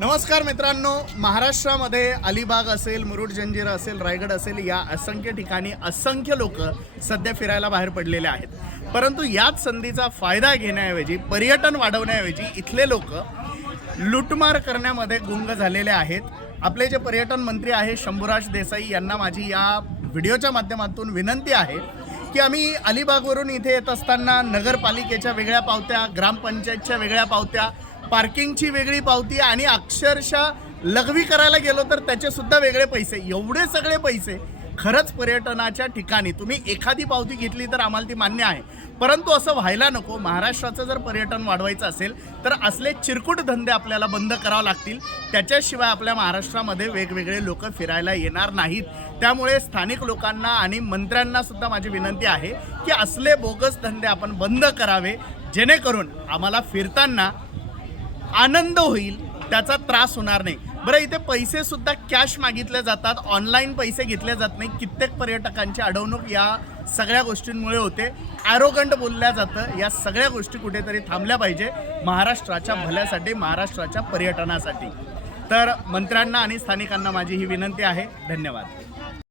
नमस्कार मित्रांनो, महाराष्ट्रामध्ये अलिबाग असेल, मुरुड जंजिरा असेल, रायगड असेल, या असंख्य ठिकाणी असंख्य लोक सध्या फिरायला बाहेर पडलेले आहेत। परंतु याच संधीचा फायदा घेण्याऐवजी, पर्यटन वाढवण्याऐवजी इथले लोक लूटमार करण्यामध्ये गुंग झालेले आहेत। आपले जे पर्यटन मंत्री आहे शंभूराज देसाई यांना माझी या व्हिडिओच्या माध्यमातून विनंती आहे की आम्ही अलिबागवरून इथे येत असताना नगरपालिकेच्या वेगळ्या पावत्या, ग्रामपंचायतच्या वेगळ्या पावत्या, पार्किंगची वेगळी पावती आणि अक्षरशः लघवी करायला गेलो तर त्याचे सुद्धा वेगळे पैसे, एवढे सगळे पैसे। खरंच पर्यटनाच्या ठिकाणी तुम्ही एखादी पावती घेतली तर आम्हाला ती मान्य आहे, परंतु असं व्हायला नको। महाराष्ट्राचं जर पर्यटन वाढवायचं असेल तर असले चिरकुट धंदे आपल्याला बंद करावे लागतील, त्याच्याशिवाय आपल्या महाराष्ट्रामध्ये वेगवेगळे लोक फिरायला येणार नाहीत। त्यामुळे स्थानिक लोकांना आणि मंत्र्यांना सुद्धा माझी विनंती आहे की असले बोगस धंदे आपण बंद करावे, जेणेकरून आम्हाला फिरताना आनंद होईल, त्याचा त्रास होणार नाही। बरं, इथे पैसे सुद्धा कॅश मागितले जातात, ऑनलाईन पैसे घेतले जात नाही। कित्येक पर्यटकांची अडवणूक या सगळ्या गोष्टींमुळे होते, ॲरोगंट बोलल्या जातं। या सगळ्या गोष्टी कुठेतरी थांबल्या पाहिजे महाराष्ट्राच्या भल्यासाठी, महाराष्ट्राच्या पर्यटनासाठी। तर मंत्र्यांना आणि स्थानिकांना माझी ही विनंती आहे। धन्यवाद।